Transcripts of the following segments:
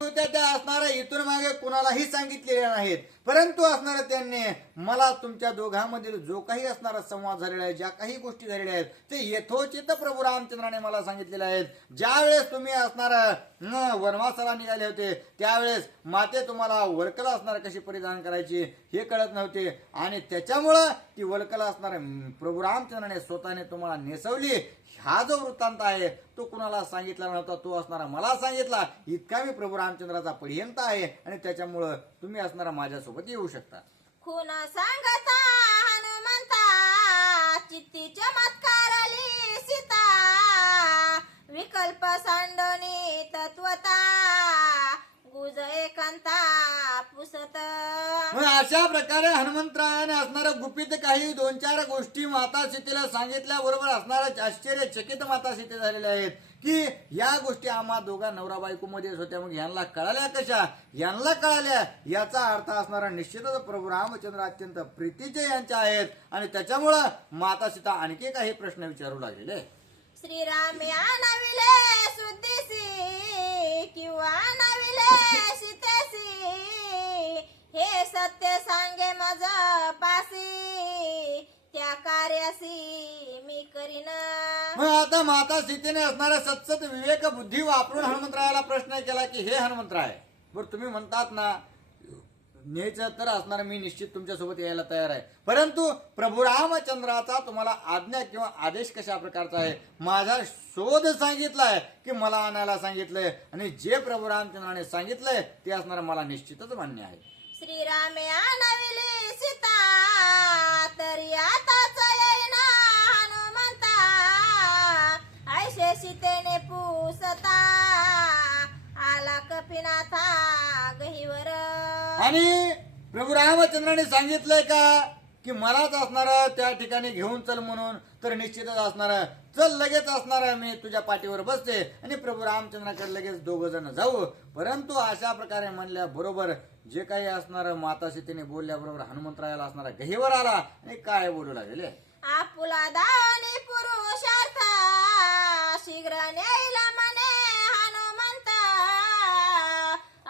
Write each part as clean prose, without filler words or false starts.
त्या असणाऱ्या इथून मागे कुणालाही सांगितलेले नाहीत, परंतु असणाऱ्या त्यांनी मला तुमच्या दोघांमधील जो काही असणारा संवाद झालेला आहे, ज्या काही गोष्टी झालेल्या आहेत ते यथोचित प्रभू रामचंद्राने मला सांगितलेले आहेत. ज्यावेळेस तुम्ही असणारा वनवासाला निघाले होते त्यावेळेस माते तुम्हाला वल्कला असणार कशी परिधान करायची हे कळत नव्हते, आणि त्याच्यामुळं ती वल्कला असणार प्रभू रामचंद्राने स्वतःने तुम्हाला नेसवली. हा जो वृत्तांत आहे तो कुणाला सांगितला नव्हता, तो असणारा मला सांगितला. इतका मी प्रभू रामचंद्राचा पर्यंत आहे, आणि त्याच्यामुळं तुम्ही असणारा माझ्यासोबत येऊ शकता. खून सांगता हनुमंता चित्ती चमत्कारली सीता विकल्प सांडणी तत्वता गुज एकांता पुसत. अशा प्रकारे हनुमंतरायाने असणाऱ्या गुपित काही 2-4 गोष्टी माता सीतेला सांगितल्याबरोबर असणाऱ्या आश्चर्यचकित माता सीते झालेल्या आहेत की या गोष्टी आम्हा दोघा नवरा बायको मध्येच होत्या. मग यांना कळाल्या कशा? यांना कळाल्या याचा अर्थ असणारा निश्चितच प्रभू रामचंद्र अत्यंत प्रीतीचे यांचे आहेत, आणि त्याच्यामुळं माता सीता आणखी काही प्रश्न विचारू लागलेले. श्रीराम या नविले सुद्धिसी किंवा नविले सीतेसी हे सत्य सांगे मज पासी त्या कार्यासी मी करीन. मग आता माता सीतेने असणाऱ्या सतसत विवेक बुद्धी वापरून हनुमंतरायाला प्रश्न केला की हे हनुमंतराय, बरं तुम्ही म्हणतात ना न्यायचं तर असणार मी निश्चित तुमच्यासोबत यायला तयार आहे, परंतु प्रभू रामचंद्राचा तुम्हाला आज्ञा किंवा आदेश कशा प्रकारचा आहे? माझा शोध सांगितलाय की मला आणायला सांगितलंय, आणि जे प्रभू रामचंद्राने सांगितलंय ते असणार मला निश्चितच मान्य आहे. श्रीराम या नविले सीता तरी आताच येईना हनुमंता ऐशे सीतेने पूसता आला कपिनाथा गहीवर. आणि प्रभू रामचंद्राने सांगितलंय का की मलाच असणार त्या ठिकाणी घेऊन चल म्हणून? तर निश्चितच असणार चल, लगेच असणार मी तुझ्या पाठीवर बसते आणि प्रभू रामचंद्राकडे लगेच 2 जण जाऊ. परंतु अशा प्रकारे म्हणल्या बरोबर जे काही असणार माता सीतेने बोलल्याबरोबर हनुमंतरायाला असणारा गहीवर आला आणि काय बोलू लागले. आपुला दानी पुरुषार्थ शीघ्र नेला मने हनुमंत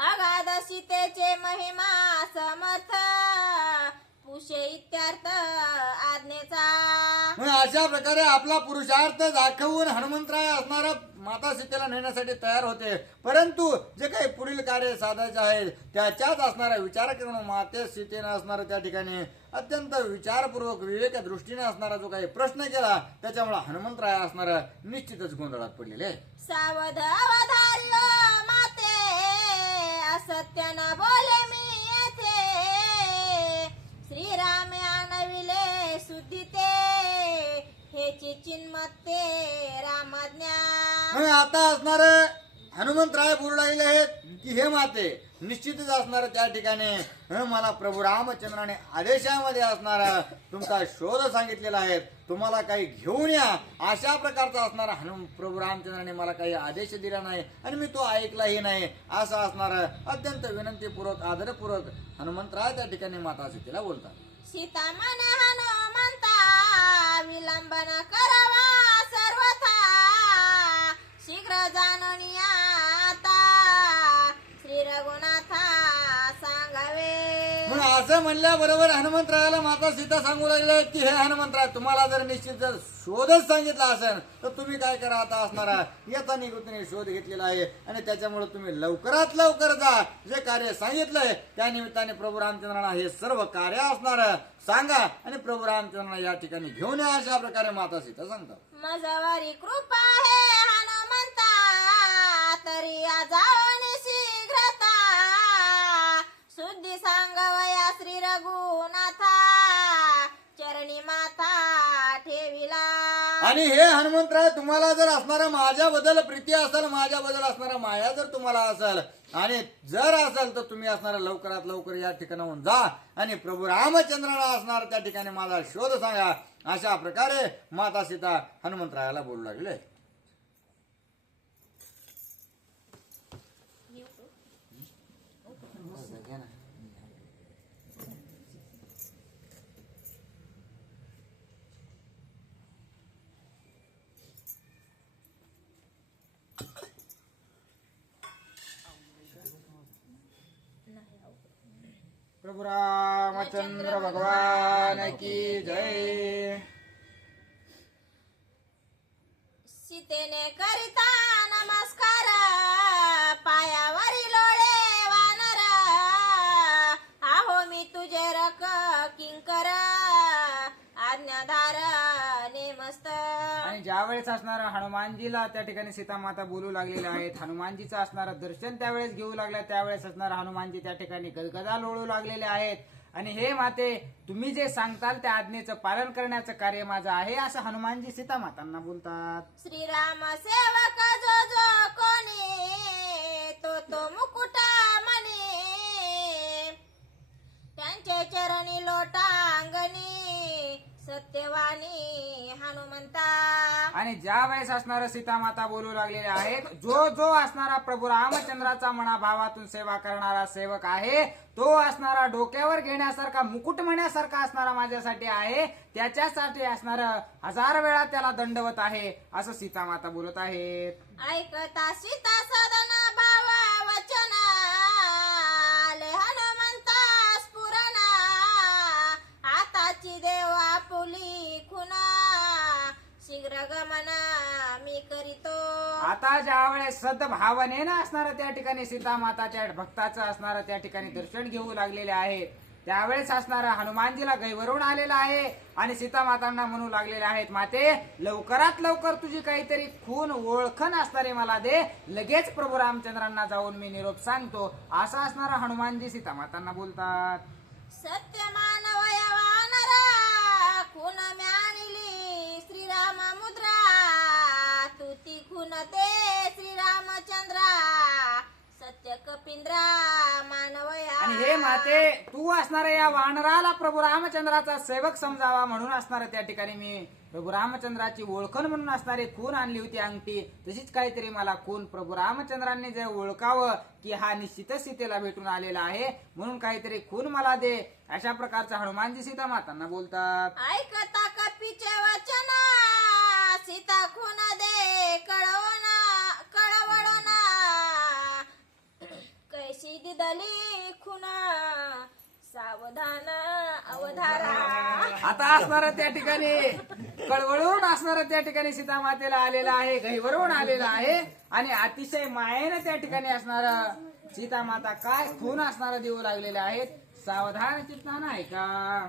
अगाध सीतेचे महिमा समर्थ पुषे इत्यार्थ आज्ञेचा. अशा प्रकारे आपला पुरुषार्थ दाखवून हनुमंतराय असणारा माता सीतेला नेण्यासाठी तयार होते, परंतु जे काही पुढील कार्य साधायचे आहे त्याच्याच असणारा विचार करून माते सीतेने असणारा त्या ठिकाणी अत्यंत विचारपूर्वक विवेक दृष्टीने असणारा जो काही प्रश्न केला त्याच्यामुळे हनुमंतराय असणारा निश्चितच गोंधळात पडलेले. सावध अवधार्य माते असत्य न बोले मी येथे श्रीराम आणविले सुद्धिते हेची चिन्मत्ते रामज्ञा. आता असणार हनुमंतराय बोलू लागले आहेत की हे माते निश्चितच असणार त्या ठिकाणी मला प्रभू रामचंद्राने आदेशामध्ये असणारा तुमचा शोध सांगितलेला आहे, तुम्हाला काही घेऊन या अशा प्रकारचा असणारा प्रभू रामचंद्राने मला काही आदेश दिला नाही आणि मी तो ऐकलाही नाही असं असणार अत्यंत विनंतीपूर्वक आदरपूर्वक हनुमंतराय त्या ठिकाणी माता सीतेला बोलतात. सीता मन हनुमंता विलंबन करावा सर्वथा शीघ्र जाणून आता श्री रघुनाथा सांगावे. म्हणून असं म्हणल्याबरोबर हनुमंतरायाला माता सीता सांगू लागले की हे हनुमंतराय, तुम्हाला जर निश्चित जर शोधच सांगितला असेल तर तुम्ही काय करा, आता असणारा याचा निगुतीने शोध घेतलेला आहे आणि त्याच्यामुळे तुम्ही लवकरात लवकर जा. जे कार्य सांगितलंय त्या निमित्ताने प्रभू रामचंद्रांना हे सर्व कार्य असणार सांगा आणि प्रभू रामचंद्रांना या ठिकाणी घेऊन या अशा प्रकारे माता सीता सांगतात. मजवारी कृपा हे हनुमंता तरी जाऊन शीघ्रता शुद्धी सांगवया श्री रघुनाथा चरणी माथा ठेविला. आणि हे हनुमंतराय, तुम्हाला जर असणारा माझ्याबद्दल प्रीती असेल, माझ्याबद्दल असणारा माया जर तुम्हाला असेल आणि जर असेल तर तुम्ही असणारा लवकरात लवकर या ठिकाणाहून जा आणि प्रभू रामचंद्राला असणार त्या ठिकाणी माझा शोध सांगा. अशा प्रकारे माता सीता हनुमंतरायाला बोलू लागले. प्रभु रामचंद्र भगवान की जय. सीतेने करिता नमस्कार पायावरी लोळे वानर आहो मी तुझे रक किंकर आज्ञाधार नेमस्त. आणि ज्या वेळेस असणार हनुमानजीला त्या ठिकाणी सीतामाता बोलू लागलेल्या आहेत, हनुमानजीचं असणारं दर्शन त्यावेळेस घेऊ लागल्या, त्यावेळेस असणार हनुमानजी त्या ठिकाणी गदगदा लोळू लागलेले आहेत. आणि हे माते, तुम्ही जे सांगताल त्या आज्ञेचं पालन करण्याचं कार्य माझं आहे, असं हनुमानजी सीतामातांना बोलतात. श्रीराम सेवक जो जो कोणी तो मुकुटा म्हणे त्यांचे चरणी लोटांगणी सत्यवाणी हनुमंता. आणि ज्या वेळेस असणारं सीतामाता बोलू लागलेले आहेत, जो जो असणारा प्रभू रामचंद्राचा मनाभावातून सेवा करणारा सेवक आहे, तो असणारा डोक्यावर घेण्यासारखा मुकुट म्हणण्यासारखा असणारा माझ्यासाठी आहे, त्याच्यासाठी असणार 1000 वेळा त्याला दंडवत आहे, असं सीतामाता बोलत आहेत. ऐकता सीता सदन भाव वचन आले हनुमंता स्फुरणा आताची देव आपुली खुना शीघ्र गमना मी करीतो. आता ज्या वेळेस सद्भावने ना असणारं त्या ठिकाणी सीतामाताच्या भक्ताचं असणारं त्या ठिकाणी दर्शन घेऊ लागलेले आहे, त्यावेळेस असणारा हनुमानजीला गैवरून आलेला आहे आणि सीतामातांना म्हणू लागलेले आहेत, माते लवकरात लवकर तुझी काहीतरी खून ओळखण असणारे मला दे, लगेच प्रभू रामचंद्रांना जाऊन मी निरोप सांगतो, असं असणारा हनुमानजी सीतामातांना बोलतात. सत्य मानव वानरा खून म्यानिली श्रीराम मुद्रा तू ती खून ते श्रीरामचंद्रा सत्य कपिंद्रा मानवया. आणि हे माते, तू असणाऱ्या या वानराला प्रभू रामचंद्राचा सेवक समजावा म्हणून असणार त्या ठिकाणी मी प्रभू रामचंद्राची ओळखण म्हणून असणारी खून आणली होती अंगठी, तशीच काहीतरी मला खून प्रभू रामचंद्रांनी जर ओळखावं की हा निश्चितच सीतेला भेटून आलेला आहे, म्हणून काहीतरी खून मला दे, अशा प्रकारचा हनुमानजी सीतामातांना बोलतात. ऐकता कपीचे वचन सीता खून दे कळवणा कैशी दिदली खुना सावधान अवधारा. आता असणार त्या ठिकाणी कळवळून असणार त्या ठिकाणी सीतामातेला आलेला आहे, गहिवरून आलेला आहे आणि अतिशय मायेनं त्या ठिकाणी असणार सीतामाता काय खून असणार देऊ लागलेले आहेत, सावधान चित्तानं आहे का.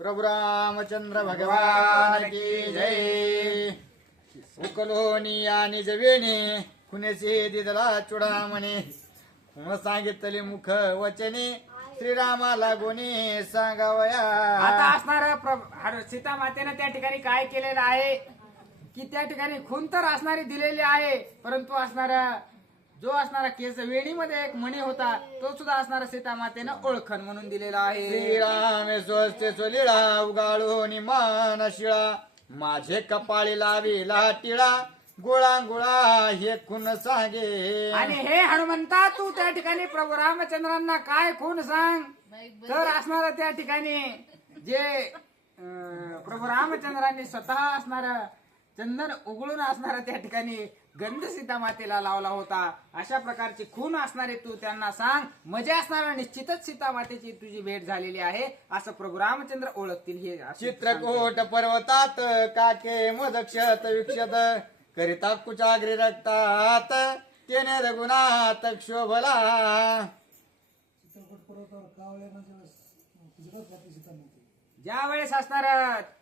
प्रभु रामचंद्र भगवान की जय. उकलोनी आणि जवेने खुनेचे दिदला चुडामणे म्हणून सांगितले मुख वचने श्रीरामाला गुणी सांगावया. आता असणार सीतामातेनं त्या ठिकाणी काय केलेलं आहे की त्या ठिकाणी खून तर असणारी दिलेली आहे, परंतु असणारा जो असणारा केस वेणीमध्ये एक मणी होता तो सुद्धा असणारा सीतामातेनं ओळखण म्हणून दिलेला आहे. श्रीराम स्वस्त सोलिळा उगाळून मान शिळा माझे कपाळी लाविला टिळा गोळा गोळा हे खून सांगे. आणि हे हनुमंता, तू त्या ठिकाणी प्रभू रामचंद्रांना काय खून सांग, तर असणार त्या ठिकाणी जे प्रभू रामचंद्रांनी स्वतः असणार चंदन उघडून असणारा त्या ठिकाणी गंध सीतामातेला लावला होता, अशा प्रकारची खून असणारे तू त्यांना सांग, म्हणजे असणारा निश्चितच सीतामातेची तुझी भेट झालेली आहे असं प्रभू रामचंद्र ओळखतील. हे चित्रकूट पर्वतात काके मोदक्षत विक्षत करिता कुचाग्री रक्तात तेने रघुनाथ क्षोभला. ज्या वेळेस असणार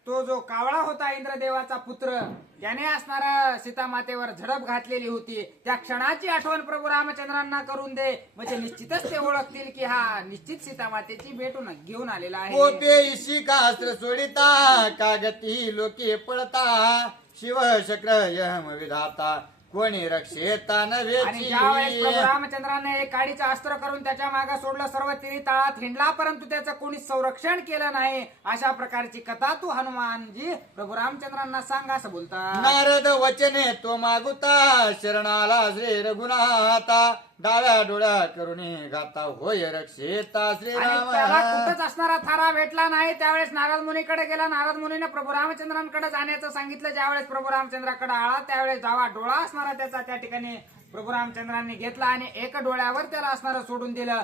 तो जो कावळा होता इंद्रदेवाचा पुत्र, त्याने असणार सीतामातेवर झडप घातलेली होती, त्या क्षणाची आठवण प्रभू रामचंद्रांना करून दे, म्हणजे निश्चितच ते ओळखतील की हा निश्चित सीतामातेची भेटून घेऊन आलेला आहे. गोपे इशी कास्त्र सोडिता कागती लोके पळता शिव शक्र यम विधाता कोणी रक्षेता आणि ज्यावेळेस प्रभू नव्हे. रामचंद्राने एक काडीचं अस्त्र करून त्याच्या मागे सोडलं, सर्व तिरी तळात हिंडला, परंतु त्याचं कोणी संरक्षण केलं नाही, अशा प्रकारची कथा तू हनुमानजी प्रभू रामचंद्रांना सांग असं बोलतात. नारद वचने तो मागुता शरणाला श्री रघुनाथा डाव्या डोळ्या करून गाता होय रक्षिता आणि त्याला श्रीराम. कुठंच असणारा थारा भेटला नाही. त्यावेळेस नारद मुनीकडे गेला. नारद मुनीने प्रभू रामचंद्रांकडे जाण्याचं सांगितलं. ज्यावेळेस प्रभू रामचंद्राकडे आला त्यावेळेस डावा डोळा असणारा त्याचा त्या ठिकाणी प्रभू रामचंद्रांनी घेतला आणि एका डोळ्यावर त्याला असणारं सोडून दिलं.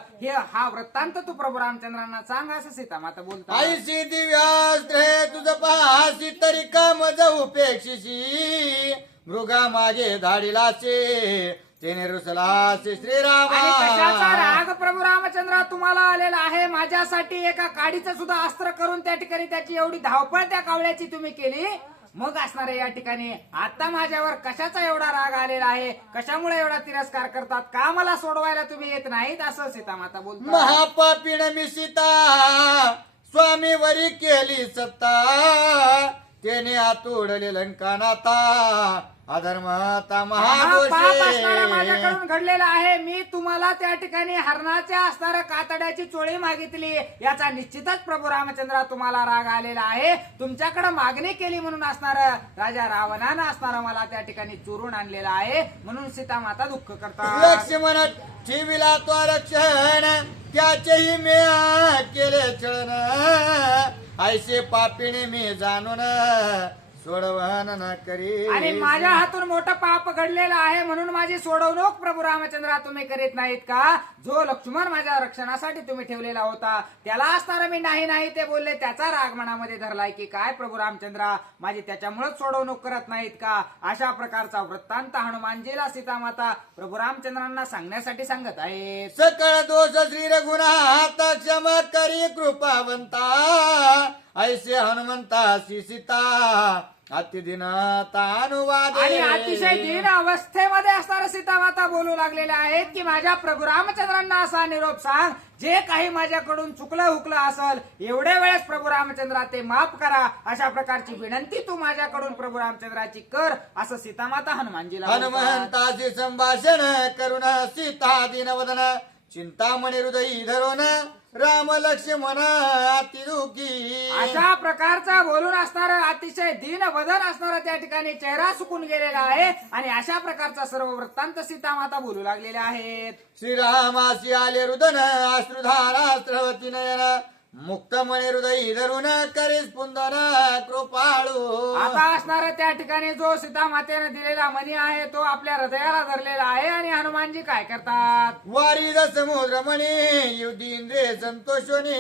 हा वृत्तांत तू प्रभू रामचंद्रांना सांग असं सीता माता बोलतो. आईशी दिव्यास्त्र तुझ पाहासी तरी काम उपेक्षिशी मृगा माझे धाडिलाचे तेने रुसलासे श्रीराम. आणि कशाचा राग प्रभू रामचंद्र तुम्हाला आलेला आहे. माझ्यासाठी एका काडीचं सुद्धा अस्त्र करून त्या ठिकाणी त्याची एवढी धावपळ त्या कावळ्याची तुम्ही केली. मग असणारे या ठिकाणी आता माझ्यावर कशाचा एवढा राग आलेला आहे. कशामुळे एवढा तिरस्कार करतात. का मला सोडवायला तुम्ही येत नाहीत असं सीता माता बोलतात. महापापीण मी सीता स्वामीवरी केली सत्ता त्याने आतोडले लंकानाता अधर्मता पाप असणारा महादोषी. माझ्याकडून घडलेला आहे. मी तुम्हाला त्या ठिकाणी हरणाच्या असणाऱ्या कातड्याची चोळी मागितली. याचा निश्चितच प्रभू रामचंद्र तुम्हाला राग आलेला आहे. तुमच्याकडे मागणी केली म्हणून असणार राजा रावणानं असणारा मला त्या ठिकाणी चोरून आणलेला आहे. म्हणून सीता माता दुःख करतात. लक्ष्मण ठेविला तो रक्षण त्याचेही मी केले चळण ऐसे पापीने मी जाणून सोडवण न करी. आणि माझ्या हातून मोठं पाप घडलेलं आहे म्हणून माझी सोडवणूक प्रभू रामचंद्र तुम्ही करीत नाहीत का. जो लक्ष्मण माझ्या रक्षणासाठी तुम्ही ठेवलेला होता त्याला असणारा मी नाही नाही ते बोलले. त्याचा राग मनामध्ये धरलाय की काय प्रभू रामचंद्र माझी त्याच्यामुळेच सोडवणूक करत नाहीत का. अशा प्रकारचा वृत्तांत हनुमानजीला सीता माता प्रभू रामचंद्रांना सांगण्यासाठी सांगत आहे. सकळ दोष श्री रघुनाथ क्षम करी कृपावंता ऐसे हनुमंता सीता अतिदिनता अनुवाद. आणि अतिशय दीन अवस्थेमध्ये असणाऱ्या सीता माता बोलू लागलेल्या आहेत की माझ्या प्रभू रामचंद्रांना असा निरोप सांग जे काही माझ्याकडून चुकलं हुकलं असल एवढ्या वेळेस प्रभू रामचंद्रा ते माफ करा. अशा प्रकारची विनंती तू माझ्याकडून प्रभू रामचंद्राची कर असं सीता माता हनुमानजीला बोलतात. हनुमंताचे संभाषण करून सीता दिनवदन चिंतामणी हृदयी धरून राम लक्ष्मण अतिदुखी. अशा प्रकारचा बोलून असणार अतिशय दीन वदन असणारा त्या ठिकाणी चेहरा सुकून गेलेला आहे. आणि अशा प्रकारचा सर्व वृत्तांत सीता माता बोलू लागलेल्या आहेत. श्रीरामासी आले रुदन अश्रुधारा स्रवती नयन मुक्तमणी हृदयी धरून करीस पुंदन कृपाळू. आता असणारा त्या ठिकाणी जो सीता मातेने दिलेला मणी आहे तो आपल्या हृदयाला धरलेला आहे. आणि हनुमानजी काय करतात. वारीद समुद्र मणी युधींद्रे संतोषोने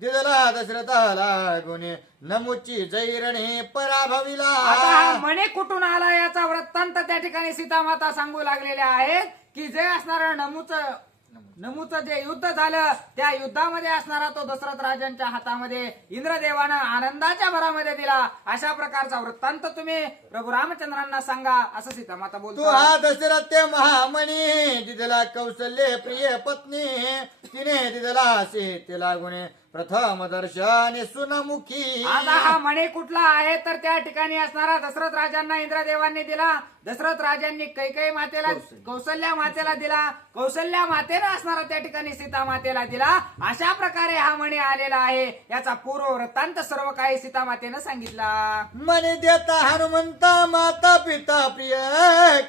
दिदला दशरथाला गुणे नमुची जैरणे पराभविला. आता हा मणी कुठून आला याचा वृत्तांत त्या ठिकाणी सीता माता सांगू लागलेल्या आहेत की जे असणारं नमुचं जे युद्ध झालं त्या युद्धामध्ये असणारा तो दशरथ राजांच्या हातामध्ये इंद्रदेवानं आनंदाच्या भरामध्ये दिला. अशा प्रकारचा वृत्तांत तुम्ही प्रभू रामचंद्रांना सांगा असं सीता माता तू बोलतो. हा दशरथ महामणी दिदला कौशल्य प्रिय पत्नी तिने दिदला असे तिला गुणे प्रथम दर्शन सुनमुखी. आता हा मणी कुठला आहे तर त्या ठिकाणी असणारा दशरथ राजांना इंद्रदेवांनी दिला. दशरथ राजांनी कैकेयी मातेला कौशल्या मातेला दिला. कौशल्या मातेनं असणारा त्या ठिकाणी सीता मातेला दिला. अशा प्रकारे हा मणी आलेला आहे. याचा पूर्व वृत्तांत सर्व काही सीता मातेनं सांगितला. मनी देता हनुमंता माता पिता प्रिय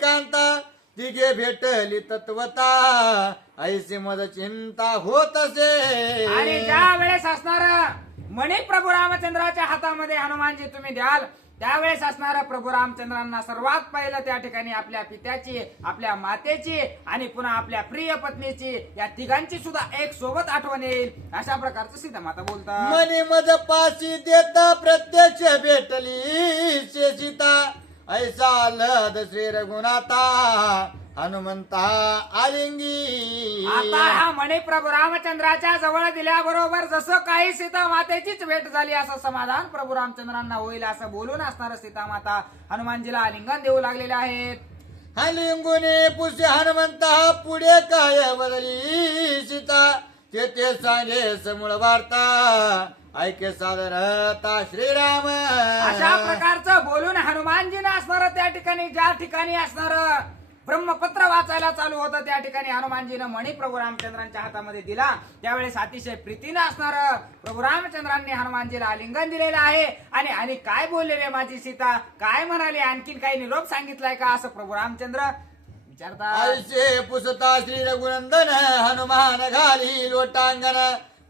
कांता तिघे भेटली तत्वता ऐसे मद चिंता होत असे. आणि ज्या वेळेस असणार मणी प्रभू रामचंद्राच्या हातामध्ये हनुमानजी तुम्ही द्याल त्यावेळेस असणाऱ्या प्रभू रामचंद्रांना सर्वात पहिलं त्या ठिकाणी आपल्या पित्याची आपल्या मातेची आणि पुन्हा आपल्या प्रिय पत्नीची या तिघांची सुद्धा एक सोबत आठवण येईल. अशा प्रकारचं सीता माता बोलतात. मनी मज पाशी देता प्रत्यक्ष भेटली सीता ऐसा लद श्री रघुनाथा हनुमंता आलिंगी. आता हा मणी प्रभू रामचंद्राच्या जवळ दिल्याबरोबर जसं काही सीता मातेचीच भेट झाली असं समाधान प्रभू रामचंद्रांना होईल असं बोलून असणार सीता माता हनुमानजीला आलिंगन देऊ लागलेले आहेत. हलिंगुने पुष्य हनुमंता पुढे काय बदली सीता ते सांगे समूळ वार्ता ऐके सादरता श्रीराम. अशा प्रकारचं बोलून हनुमानजीनं असणार त्या ठिकाणी ज्या ठिकाणी असणार ब्रह्मपत्र वाचायला चालू होतं त्या ठिकाणी हनुमानजीनं मणी प्रभू रामचंद्रांच्या हातामध्ये दिला. त्यावेळेस अतिशय प्रीतीनं असणार प्रभू रामचंद्रांनी हनुमानजीला आलिंगन दिलेलं आहे. आणि काय बोलले रे माझी सीता काय म्हणाले आणखीन काही निरोप सांगितलाय का असं प्रभू रामचंद्र विचारतात आयुष्य पुसता श्री रघुनंदन हनुमान घाली लोटांगण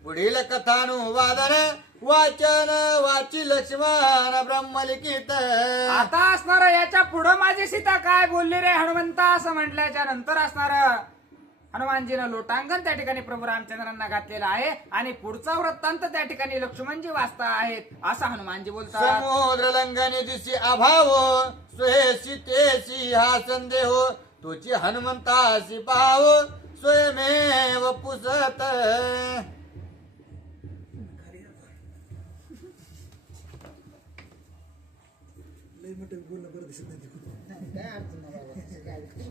पुढील कथानुवादन वाचन वाची लक्ष्मण ब्रह्मलिखित. आता असणार याच्या पुढं माझी सीता काय बोलली रे हनुमंता असं म्हटल्याच्या नंतर असणार हनुमानजीनं लोटांगण त्या ठिकाणी प्रभू रामचंद्रांना घातलेलं आहे आणि पुढचा वृत्तांत त्या ठिकाणी लक्ष्मणजी वाचता आहेत असं हनुमानजी बोलतात. समुद्र लंघने दिसी अभाव स्वयेशी तेशी हा संदेह तुझी हनुमंतासी पाव स्वयमेव पुसत.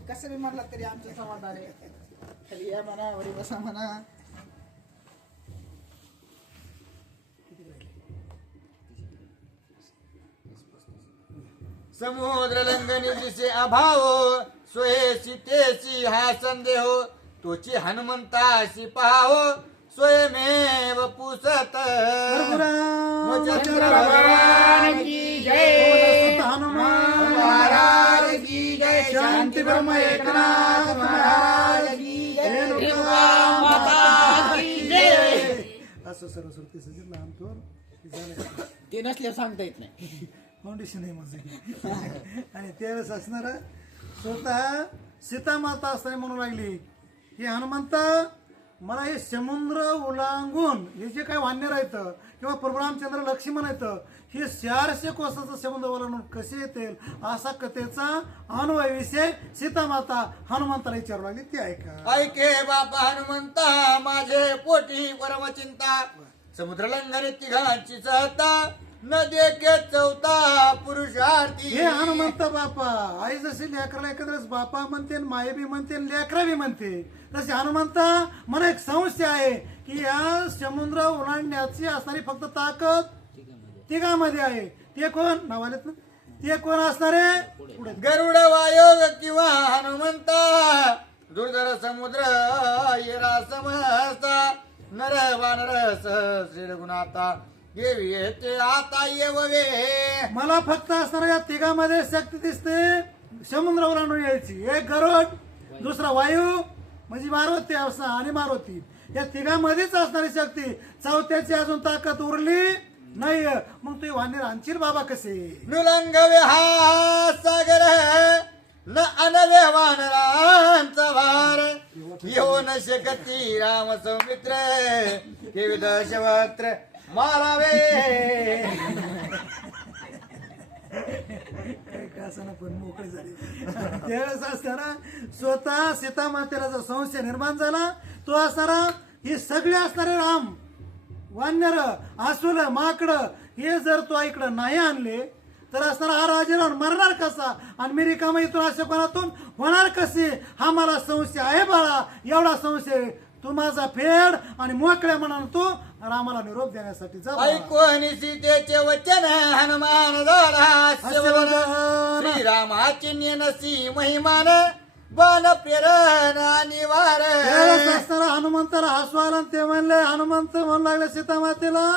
कसं बी म्हणलं तरी आमचं समाधान आहे. खाली या म्हणा वरी बसा म्हणा. समुद्र लंघने दिसे अभाव स्वयेशी तेशी हा संदेह तुझी हनुमंतासी पाव स्वयमेव पुसत. चंद्र भगवान की जय. हनुमान महाराज की जय. शांती ब्रह्म एकनाथ महाराज की जय. रेणुका माता की जय. असं सरस्वती सजित लहान थोर ते नसल्या सांगता येत नाही. फाउंडेशन आहे माझं. आणि त्यावेळेस असणार स्वतः सीतामाता असताना म्हणू लागली की हनुमंता मला हे समुद्र ओलांगून हे जे काही वानर आहेत किंवा प्रभू रामचंद्र लक्ष्मण आहेत हे 400 कोसाचं समुद्र ओलांडून कसे येतील असा कथेचा अन्वय विषय सीतामाता हनुमंताला विचारू लागली ते ऐका. ऐके बापा हनुमंता माझे पोटी परमचिंता समुद्र लंघने तिघांची सहता न देखे चौथा पुरुषार्थी. हे हनुमंत बापा आई जशी लेकराला एकत्रच बापा म्हणते माये बी म्हणते लेकरा बी म्हणते तसे हनुमंता मला एक संशय आहे की या समुद्र ओलांडण्याची असणारी फक्त ताकद तिघामध्ये आहे. ते कोण नावालेत ना ते कोण असणार आहे पुढे गरुड वायोग किंवा हनुमंता दुर्धर समुद्र येरा समस्ता नर वानर श्री रघुनाथा देवी येते आता येववे. मला फक्त असणाऱ्या या तिघामध्ये शक्ती दिसते समुद्र ओलांडून यायची. एक गरुड दुसरा वायू म्हणजे मारुती आणि मारुती या तिघामध्येच असणारी शक्ती. चौथ्याची अजून ताकद उरली नाही. मग तू वानर आणशील बाबा कसे. नुलंगवे हा सागर न अनवे वानरांचा भार येऊ न शकती राम सौमित्र देवी दशवक्त्र मारावे. असं पण मोकळे झाले. त्यावेळेस असताना स्वतः सीतामातेला जर संशय निर्माण झाला तो असणारा हे सगळे असणारे राम वानर आसुल माकड हे जर तो इकडं नाही आणले तर असणारा हा राजा राहून मरणार कसा आणि मी रिकामा इथून अशा कोणातून होणार कसे हा मला संशय आहे बाळा. एवढा संशय तू माझा फेड आणि मोकळ्या मनानं तू रामाला निरोप देण्यासाठी जा. ऐकून सीतेचे वचन हनुमान झाला श्रीरामाची नेनसी महिमान बन प्रेरण आणि वार. असताना हनुमंताला हसू आलं आणि ते म्हणले हनुमंत म्हणू लागले सीतामातेला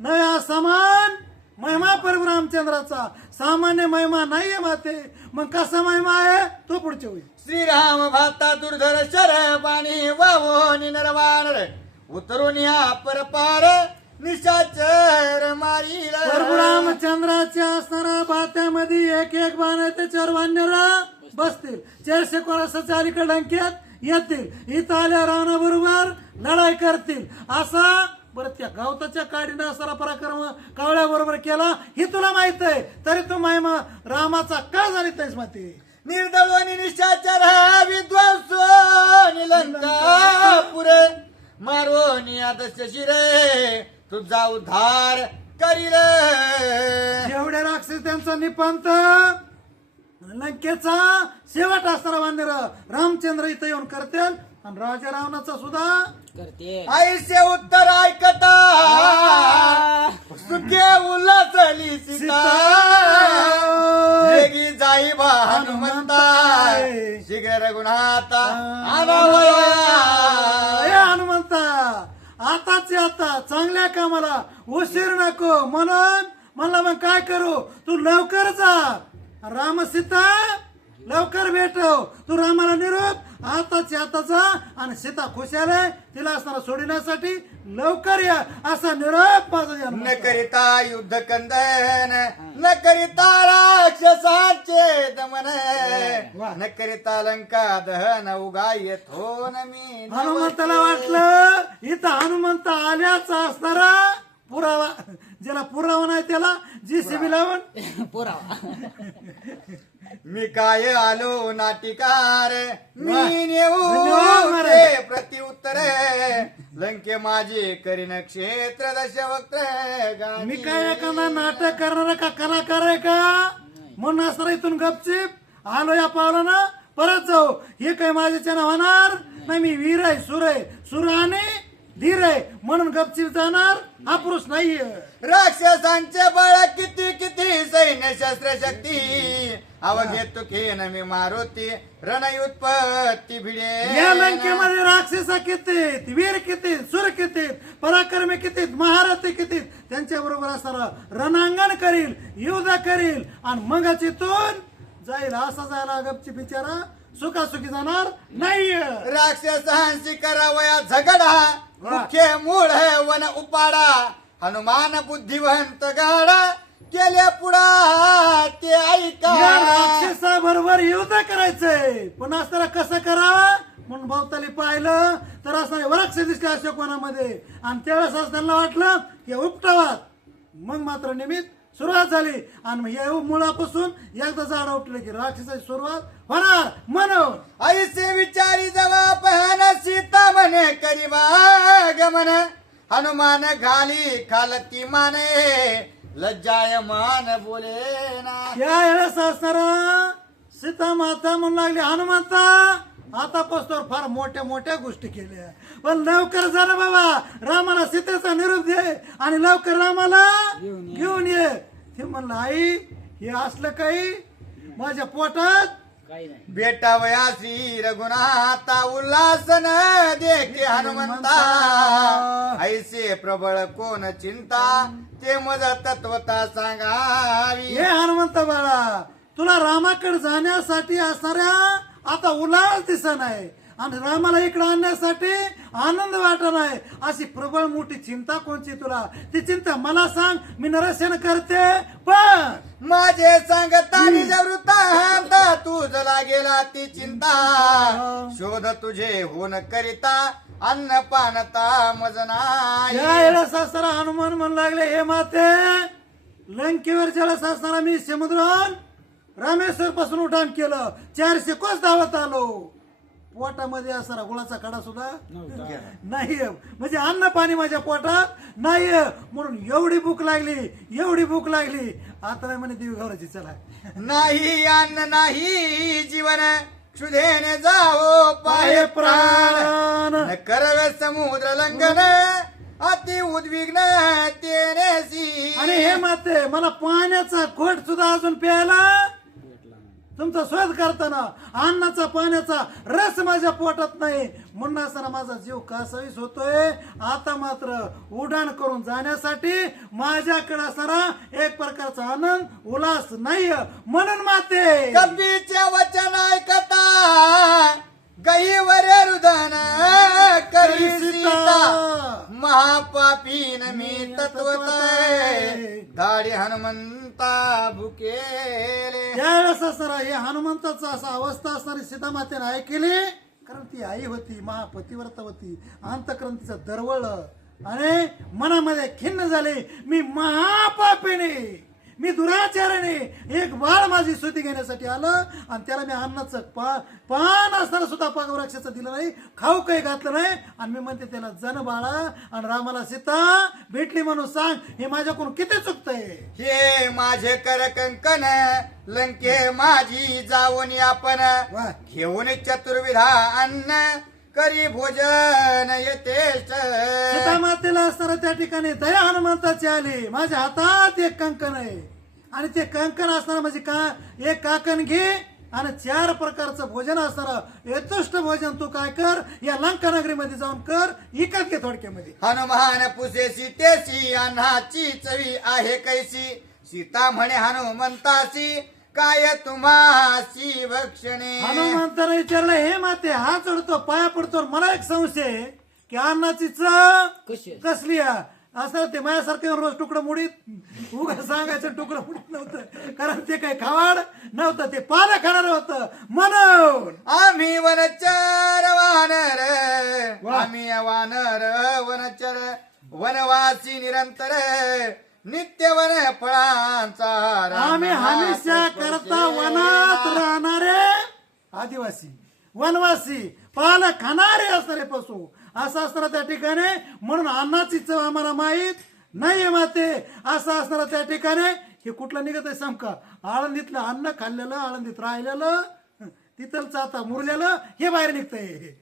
नाही हा समान महिमा प्रभू रामचंद्राचा सामान्य महिमा नाहीये माते. मग कसा महिमा आहे तो पुढचे होईल. श्रीराम भाता दुर्धर शर पाणी वावून नरवानर उतरून या परपार निशाचर मारील. प्रभू रामचंद्राच्या असणाऱ्या भात्यामध्ये एक एक बाण आहे त्याच्यावर वानर बसतील. 400 कोळसाच्या अलीकडे डंक्यात येतील. इथं आल्या रावणाबरोबर लढाई करतील. असा बरं त्या गावताच्या काडीनं असणारा पराक्रम कावळ्या बरोबर केला हे तुला माहित आहे तरी तू महिमा रामाचा का झाली तेच माहिती. निर्दळवणी निशाचर विद्वांस निलंका पुरे मारोनी आदर्श शिरे तुझा उद्धार करील. एवढे राक्षस त्यांचा निपांत लंकेचा शेवट असणारा वानर रामचंद्र इथं येऊन करतील आणि राजा रावणाचा सुद्धा करते. आईचे उत्तर ऐकता सुखे उल्हासली सीता वेगी जाई बा हनुमंता शीघ्र रघुनाथा हे हनुमंता आताच आता चांगल्या कामाला उशीर नको म्हणून म्हणलं मग काय करू तू लवकर जा. राम सीता लवकर भेटव. तू रामाला निरोप आताच आताचा आणि सीता खुश आले तिला असताना सोडण्यासाठी लवकर या असा निरोप माझा या न करिता युद्ध कंदन न करिता राक्षसाचे दमन वा. न करिता लंका दहन उगा येथो न मी हनुमंताला वाटलं इथं हनुमंत आल्याचा असणारा पुरावा, ज्याला पुरावा नाही त्याला JCB लावून पुरावा. मी काय आलो नाटिकार मी धन्यवाद नेऊ महाराज. ते प्रतिउत्तर लंके माझे करीन क्षेत्र दशवक्त मी काय एखादा नाटक करणारा का कलाकार आहे का म्हणून असणार इथून गपचिप आलो या पावलानं परत जाऊ. हे काय माझ्याच्या होणार नाही. मी वीर आहे, सुर आणि धीर आहे म्हणून गपचिप जाणार हा पुरुष नाहीये. राक्षसांचे बळ किती किती सैन्य शस्त्र शक्ती अवघे तुखेन मी मारुती रणयुत्पत्ती भिडे या लंकेमध्ये राक्षस किती, वीर किती, सुर किती, पराक्रमी किती, महारथी किती, त्यांच्या बरोबर असणार रणांगण करील, युद्ध करील आणि मग तिथून जाईल. असा जायला गपचिप बिचारा सुखासुखी जाणार नाही. राक्षसांशी करावया झगडा मुख्य मूळ है वन उपाडा हनुमान बुद्धिवंत गाडा केल्या पुढा ते ऐका या राक्षसाबरोबर युद्ध करायचंय पण असताना कसं करावं म्हणून भोवताली पाहिलं तर असताना वृक्ष दिसले अशोकवनामध्ये आणि त्यावेळेस असताना वाटलं की उपटावात. मग मात्र निमित्त सुरुवात झाली आणि या मुळापासून एकदा झाड उठलं की राक्षसाची सुरुवात होणार म्हणून ऐसे विचारी जवा पहन सीता म्हणे करीवा गमन हनुमान घाली खालती माने लज्जायमान बोले ना. या वेळेस असणारा सीता माता म्हणू लागली हनुमंता आता पोचतोवर फार मोठ्या मोठ्या गोष्टी केल्या पण लवकर जा ना बाबा रामाला सीतेचा निरोप दे आणि लवकर रामाला घेऊन ये. ते म्हणलं आई हे असलं काही माझ्या पोटात बेटावया श्री रघुनाथा उल्हासन देखे हनुमंता ऐसे प्रबळ कोण चिंता ते मज तत्वता सांगावी. हे हनुमंत बाळा तुला रामाकडे जाण्यासाठी असणाऱ्या आता उल्हास दिसत आहे आणि रामाला इकडे आणण्यासाठी आनंद वाटत आहे. अशी प्रबळ मोठी चिंता कोणची तुला ती चिंता मला सांग मी नरसेन करते पण माझे सांगता निज वृत्तांत तुझ लागेला ती चिंता शोध तुझे होन करिता अन्न पानता मज नाही. या वेळेस असताना हनुमान म्हणू लागले हे माते लंकेवर ज्यावेळेस असताना मी समुद्रान रामेश्वर पासून उड्डाण केलं 400 कोस धावत आलो पोटामध्ये असणारा गुळाचा कडा सुद्धा नाही म्हणजे अन्न पाणी माझ्या पोटात नाही म्हणून एवढी भूक लागली आता नाही म्हणे देवी घराची चला नाही अन्न नाही जीवन क्षुधेने जावो पाय प्राण न करवे समुद्र लंघन अति उद्विग्न तेनेसी. आणि हे माते मला पाण्याचा घोट सुद्धा अजून प्यायला तुमचा शोध करताना अन्नाचा पाण्याचा रस माझ्या पोटात नाही म्हणून असताना माझा जीव कासावीस होतोय. आता मात्र उड्डाण करून जाण्यासाठी माझ्याकडे असणारा एक प्रकारचा आनंद उल्हास नाही म्हणून माते कपीचे वचन ऐकता गईवर रुदन करी सीता महापापीन मी तत्वत दाढी हनुमंता भुकेले. त्यावेळेस असणारा हे हनुमंताचा असा अवस्था असणारी सीता मातेने ऐकली कारण ती आई होती महापतिव्रत होती. अंतकरण तिचं दरवळलं आणि मनामध्ये खिन्न झाले मी महापापिनी मी दुराचाराने एक बाळ माझी स्तुती घेण्यासाठी आलं आणि त्याला मी अन्नाचं पान असताना सुद्धा पागवृक्षाचं दिलं नाही खाऊ काही घातलं नाही आणि मी म्हणते त्याला जन बाळा आणि रामाला सीता भेटली म्हणून सांग हे माझ्याकडून किती चुकतंय. हे माझे कर कंकन लंके माझी जाऊन आपण वा. घेऊन चतुर्विधा अन्न करी भोजन येते. सीता मातेला असताना त्या ठिकाणी दया हनुमंताची आली माझ्या हातात एक कंकण आहे आणि ते कंकण असताना म्हणजे एक काकण घे आणि 4 प्रकारचं भोजन असणारं यथोष्ट भोजन तू काय कर या लंका नगरीमध्ये जाऊन कर इकत घे थोडक्यामध्ये. हनुमान पुसेसी तेसी अन्नाची चवी आहे कैसी सीता म्हणे हनुमंतासी काय तुम्हासी भक्षणे. हनुमंतानं विचारलं, हे माते हात चढतो पाया पडतो, मला एक संशय आहे की अन्नाची चव कसली आहे? असं ते माझ्यासारखं रोज तुकडं मुडीत उगा सांगायचं तुकडं मुडीत नव्हतं, कारण ते काही खावाड नव्हतं, ते पानं खाणार होतं म्हणून. आम्ही वनचर वानर, आम्ही वानर वनचर वनवासी निरंतर, नित्य वन फळांचा आम्ही हमेशा करता वनात राहणारे आदिवासी वनवासी पाला खाणारे असणारे पशु असं असणार त्या ठिकाणी, म्हणून अन्नाची चव आम्हाला माहीत नाहीये माते. असं असणार त्या ठिकाणी हे कुठलं निघत आहे समका, आळंदीतलं अन्न खाल्लेलं, आळंदीत राहिलेलं, तिथलचं आता मुरलेलं हे बाहेर निघतंय.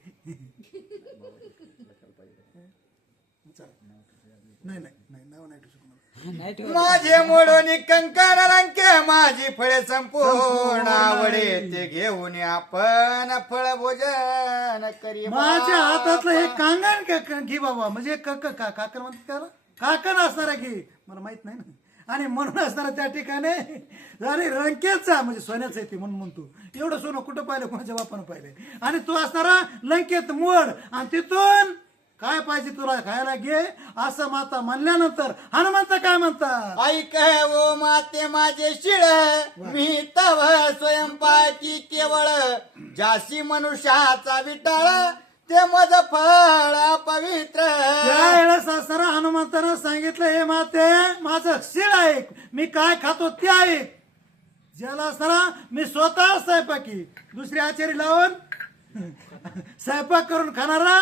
नाही नाही नाही नाव नाही ठेवू शकणार. माझे मोडोनी कंकण लंके, माझी फळे संपूर्ण आवडे, ते घेऊन आपण फळ भोजन करी. माझ्या हातातलं हे कांगण घे बाबा, म्हणजे काकण म्हणतात त्याला, काकण असणार आहे की मला माहित नाही ना. आणि म्हणून असणार त्या ठिकाणी अरे रंकेचा म्हणजे सोन्याचं आहे ते, म्हणून म्हणतो एवढं सोनं कुठं पाहिलं, कोणाच्या बापानं पाहिलंय. आणि तू असणारा लंकेत मोड, आणि तिथून काय पाहिजे तुला खायला घे असं माता म्हणल्यानंतर हनुमंत काय म्हणतात, ऐक ओ माते माझे शिळ, मी तव स्वयंपाकी केवळ, जाशी मनुष्याचा विटाळ, ते मज फळ पवित्र. त्यावेळेस असणारा हनुमंतानं सांगितलं, हे माते माझं शिळ ऐक, मी काय खातो ते ऐक. ज्याला असणारा मी स्वतः स्वयंपाकी, दुसरी आचारी लावून स्वयंपाक करून खाणारा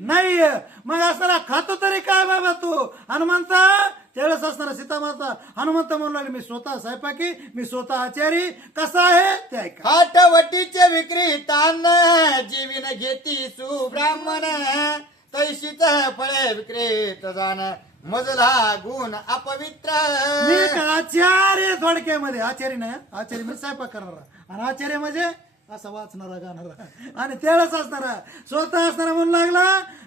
नाहीये. मग असणारा खातो तरी काय बाबा तू हनुमंता? त्यावेळेस असणारा सीतामाता हनुमंत म्हणू लागले, मी स्वतः स्वयंपाकी, मी स्वतः आचारी, कसा आहे ते ऐका. हाटवटीचे विक्रीतान, जीविन घेती सुब्राह्मण, तैशीच फळे विक्रेत जाण, मजला गुण अपवित्र. मी एक आचार्य थोडक्यामध्ये, आचार्य नाही आचार्य म्हणजे स्वयंपाक करणारा, आणि आचार्य म्हणजे असं वाचणारा गाणारा, आणि त्यावेळेस असणारा स्वतः असणारा म्हणू लागला,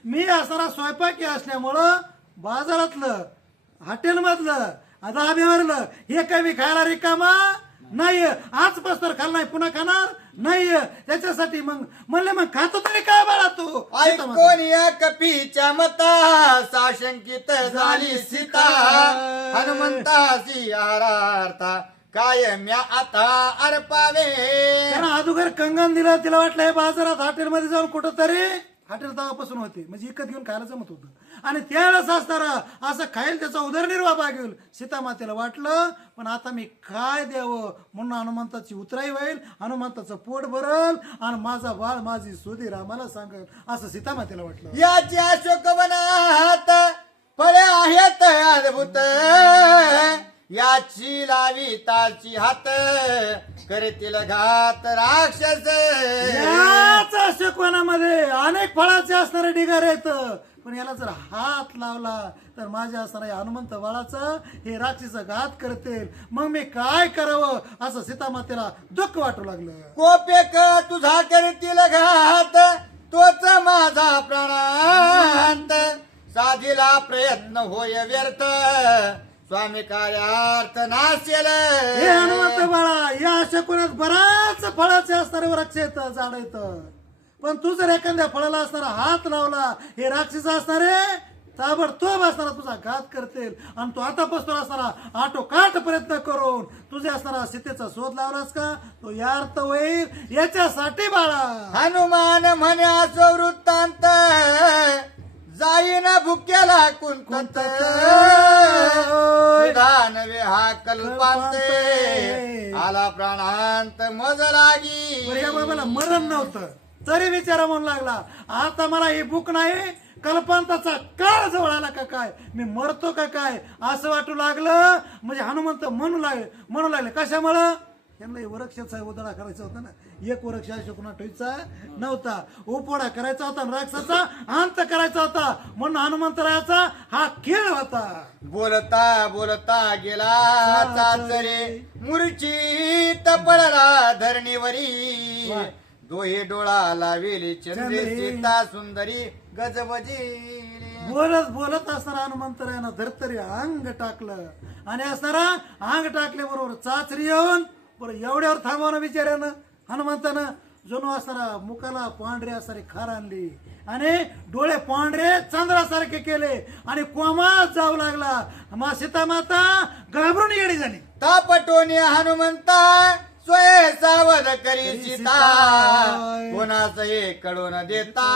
मी असणारा स्वयंपाकी असल्यामुळं बाजारातलं हॉटेलमधलं धाब्यावरलं हे काही मी खायला रिकामा नाही, आजपासून खाल्ला नाही, पुन्हा खाणार नाही. त्याच्यासाठी मग म्हणले, मग खातो तरी काय बाळा तू? ऐकून या कपीच्या मता, साशंकित झाली सीता, हनुमंतासी आरार्था, काय म्या आता अर्पावे. कारण अगोदर कंगन दिलं, तिला वाटलं हे बाजारात हॉटेलमध्ये जाऊन कुठं तरी, हॉटेल तेव्हापासून होते म्हणजे इकत घेऊन खायला जमत होतं, आणि त्यावेळेस असताना असं खाईल त्याचा उदरनिर्वाह भागेल. सीतामातेला वाटलं, पण आता मी काय द्यावं, म्हणून हनुमंताची उतराई होईल, हनुमंताचं पोट भरल, आणि माझा बाळ माझी सुधी रामाला सांगल असं सीतामातेला वाटलं. याची अशोकवनात फळे आहेत अद्भुत, याची लावी ताची हात, करतील घात राक्षस. याच अशोकवनामध्ये अनेक फळाचे असणारे ढिगार आहेत, पण याला जर हात लावला तर माझ्या असणाऱ्या हनुमंत बाळाचा हे राक्षस घात करतील, मग मी काय करावं असं सीतामातेला दुःख वाटू लागलं. कोपेक तुझा करतील घात, तोच माझा प्राणांत, साधीला प्रयत्न होय व्यर्थ, स्वामी कार्यार्थ नासेल. हे हनुमंत बाळा, या अशोकवनात बराच फळाचे असणारे वृक्ष येत, झाड येत, पण तू जर एखाद्या फळाला असणारा हात लावला, हे राक्षस असणारे ताबडतोब असणारा तुझा घात करतील, आणि तू आतापासून असणारा आटोकाट प्रयत्न करून तुझे असणारा सीतेचा शोध लावलास का, तो यार्थ होईल. याच्यासाठी बाळा हनुमान म्हण्याचो वृत्तांत, जाईन भुक्याला कुंतत, नवे हा कल्पांत, आला प्राणांत मज लागी. या बाबाला मरण नव्हतं तरी विचारा म्हणू लागला, आता मला ही भूक नाही, कल्पांताचा काळ जवळ आला का काय, मी मरतो का काय असं वाटू लागलं. म्हणजे हनुमंत म्हणू लागले कशामुळं, त्यांना वृक्षाचा उदळा करायचा होता ना, एक वृक्ष अशोकना ठेवायचा नव्हता, उपोडा करायचा होता, राक्षसाचा अंत करायचा होता, म्हणून हनुमंतरायाचा हा खेळ होता. बोलता बोलता गेला चाचरे, मूर्छित पडला धरणीवरी, डोळे डोळा लावेली चंद्रे, सीता सुंदरी गजबजी. बोलत बोलत असणारा हनुमंतरायानं धरतरी अंग टाकलं, आणि असणारा अंग टाकल्याबरोबर चाचरी येऊन बरं एवढ्यावर थांबवणं विचारानं हनुमंतानं जणू असणारा मुखाला पांढरे असणारे खार आणली आणि डोळे पांढरे चंद्रासारखे केले आणि कोमात जाऊ लागला. सीता माता घाबरून येडी झाली. तापटोनी हनुमंता स्वय सावध करी सीता, कोणाच हे कळून देता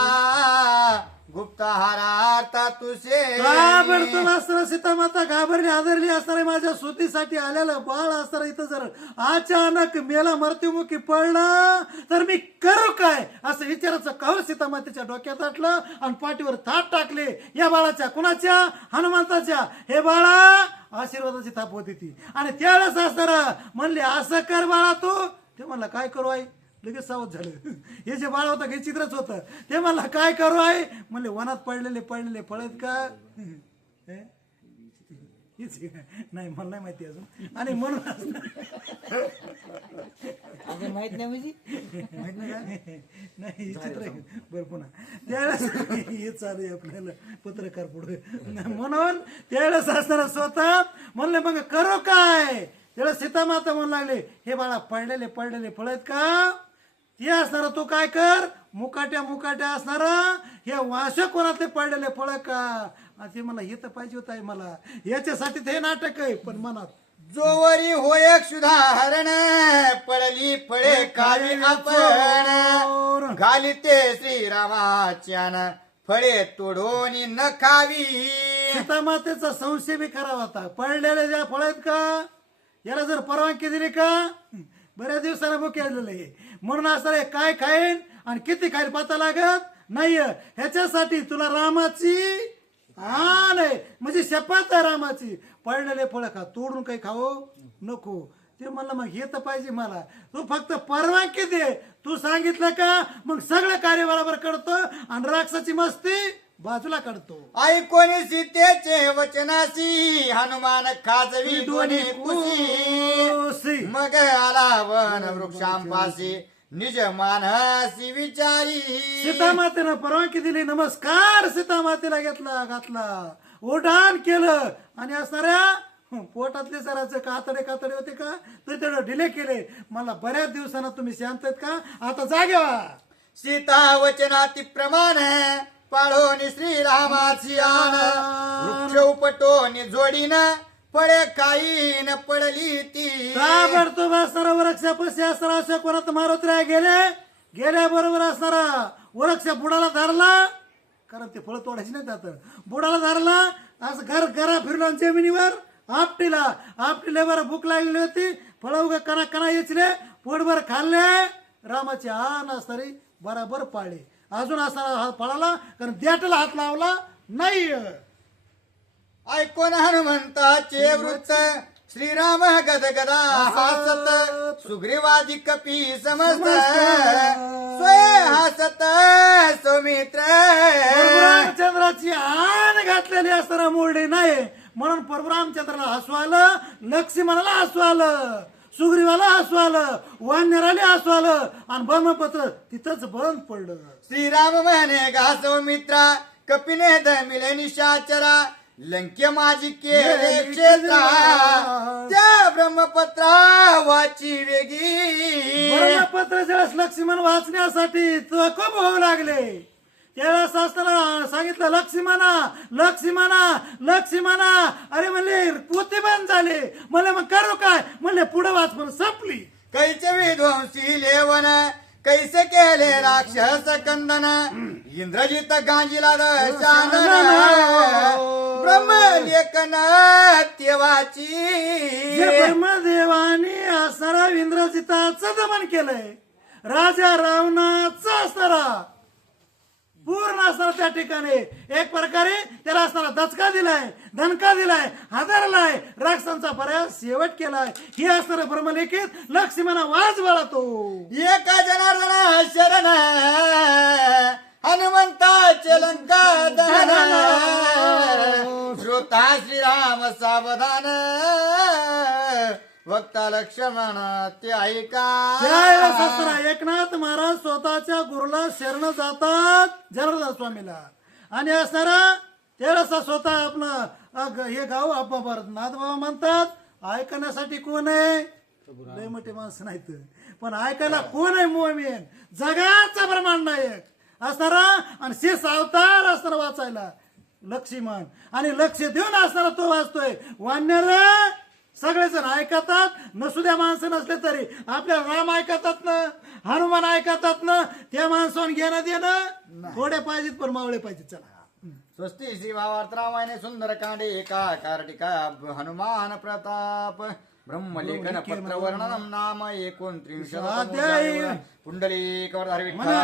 गुप्तहारार्था तुझे. घाबरतो असताना सीता माता घाबरली आदरली असणारे माझ्या सुतीसाठी आलेलं बाळ असताना इथं जर अचानक मेला मृत्युमुखी पडला तर मी करू काय असं विचाराचं कौल सीता मातेच्या डोक्यात आटलं आणि पाठीवर थाप टाकले. या बाळाच्या कुणाच्या? हनुमंताच्या. हे बाळा आशीर्वादाची थाप होती ती. आणि त्यावेळेस असताना म्हणले असं कर बाळा तू. ते म्हणला काय करू आई? लगेच सावध झालं. हे जे बाळ होतं हे चित्रच होतं. ते म्हणला काय करू आहे? म्हणले वनात पडलेले फळ आहेत का? नाही मला नाही माहिती अजून. आणि म्हणून माहित नाही म्हणजे माहित नाही का? नाही हे चित्र आहे. बरं पुन्हा त्यावेळेस हे चालू आहे आपल्याला पत्रकार पुढे. म्हणून त्यावेळेस असताना स्वतः म्हणले मग करू काय? त्यावेळेस सीता माता म्हणू लागले हे बाळा पडलेले फळ आहेत का? ते असणार तू काय कर मुकाट्या असणार हे वाश कोणातले पडलेले फळ का? ते मला हे तर पाहिजे होत आहे मला. याच्यासाठी ते नाटक आहे. पण मनात जोवरी होय सुधारण पडली फळे खावी आपण, घालिते श्रीरामाच्यान फळे तोडून न खावी. सीता मातेचा संशय बी खरा होता. पडलेले ज्या फळ आहेत का याला जर परवानगी दिली का बऱ्याच दिवसाला भूक केलेलं आहे. म्हणून असं काय खाईन आणि किती खाईल पता लागत नाही. ह्याच्यासाठी तुला रामाची नाही म्हणजे शपथ आहे रामाची. पडलेले फळ खा, तोडून काही खाओ नको. ते म्हणलं मग हे तर पाहिजे मला. तू फक्त परवानगी दे. तू सांगितलं का मग सगळं कार्य बरोबर करतो आणि राक्षसाची मस्ती बाजूला काढतो. ऐकोनी सीतेचे वचनासी हनुमान खाजवी दोन्ही कुशी, मग आला वन वृक्षांपाशी निज मानसी विचारी. सीता मातेनं परवानगी दिली. नमस्कार सीता मातेला घातला उड्डाण केलं आणि असणाऱ्या पोटातले सराचे कातडे होते का तर त्याला डिले केले. मला बऱ्याच दिवसांना तुम्ही शांत आहेत का? आता जागे व्हा. सीता वचनाती प्रमाण पाळोनी श्रीरामाची आण, वृक्ष उपटोनी जोडीन फळे खाईन पडली ती. ताबडतोब असणारा वृक्षापाशी असणारा अशा कोणात मारुत्र्या गेल्याबरोबर असणारा वृक्ष बुडाला धरला. कारण ते फळ तोडायची नाही जात. बुडाला धरला असं घरा फिरला जमिनीवर आपटीला बरं भूक लागलेली होती. फळ उगा कणा येचले पोटभर खाल्ले. रामाची आण असणारी बराबर पाळली. अजून असणारा हात फळाला कारण देठाला हात लावला नाही. ऐकून हनुमंताचे वृत्त श्रीराम गदगदा हासत, सुग्रीवादी कपी समस्त स्वय हासत सौमित्र. चंद्राची आण घातलेली असताना मोडली नाही म्हणून परशुरामचंद्राला हसू आलं, लक्ष्मणाला हसू आलं, सुग्रीवाला हसू आलं, वानराला हसू आलं आणि ब्रह्मपत्र तिथंच बंद पडलं. श्रीराम म्हणे गा सौमित्रा कपिने दमिले निशाचरा, लंके माझी केले क्षेत्रा त्या ब्रह्मपत्रा वाची वेगी. ब्रह्मपत्र ज्यावेळेस लक्ष्मण वाचण्यासाठी खूप होऊ लागले त्यावेळेस असताना सांगितलं लक्ष्मणा अरे म्हणले पोते बंद झाले. म्हणले मग करू काय? म्हणले पुढे वाच पण संपली. कैचे विध्वंसी लेवन कैसे केले राक्षस कंदन, इंद्रजित गांजीला दशानन ब्रह्मलेखन तेवाची. ब्रह्मदेवानी असणारा इंद्रजिताचं दमन केलंय. राजा रावणाचा असणारा पूर्ण असणारा त्या ठिकाणी एक प्रकारे त्याला असणारा धनका दिलाय, हादरलाय, राक्षसांचा पर्याय शेवट केलाय. हे असणारा ब्रह्मलेखित लक्ष्मणा वाज वळतो. एका जनार्दना शरण हनुमंताचे लंका दहन, श्रोता श्रीराम सावधान वक्ता लक्ष्मण ते ऐका. त्यावेळेस असणारा एकनाथ महाराज स्वतःच्या गुरुला शरण जातात जनार्दन स्वामीला आणि असणारा त्यावेळेस स्वतः आपलं हे गाव नाथ बाबा म्हणतात. ऐकण्यासाठी कोण आहे? लय मोठे माणसं नाहीत पण ऐकायला कोण आहे मोमेन जगाचा ब्रह्मांड नायक असणारा आणि शेष अवतार असणारा वाचायला लक्ष्मण आणि लक्ष देऊन असणारा तो वाचतोय वानर सगळेजण ऐकतात नसू द्या माणसं नसले तरी आपल्या राम ऐकतात ना हनुमान ऐकतात ना त्या माणसावर घेणं देणं थोडे पाहिजेत पण मावळे पाहिजेत चला स्वस्ती श्री भावार्थ रामायणे सुंदर कांडे एका कार्टिका हनुमान प्रताप ब्रह्मलेखन पत्र वर्णनम नाम 29 स्वाध्याय. पुंडलीक वरधारी म्हणा.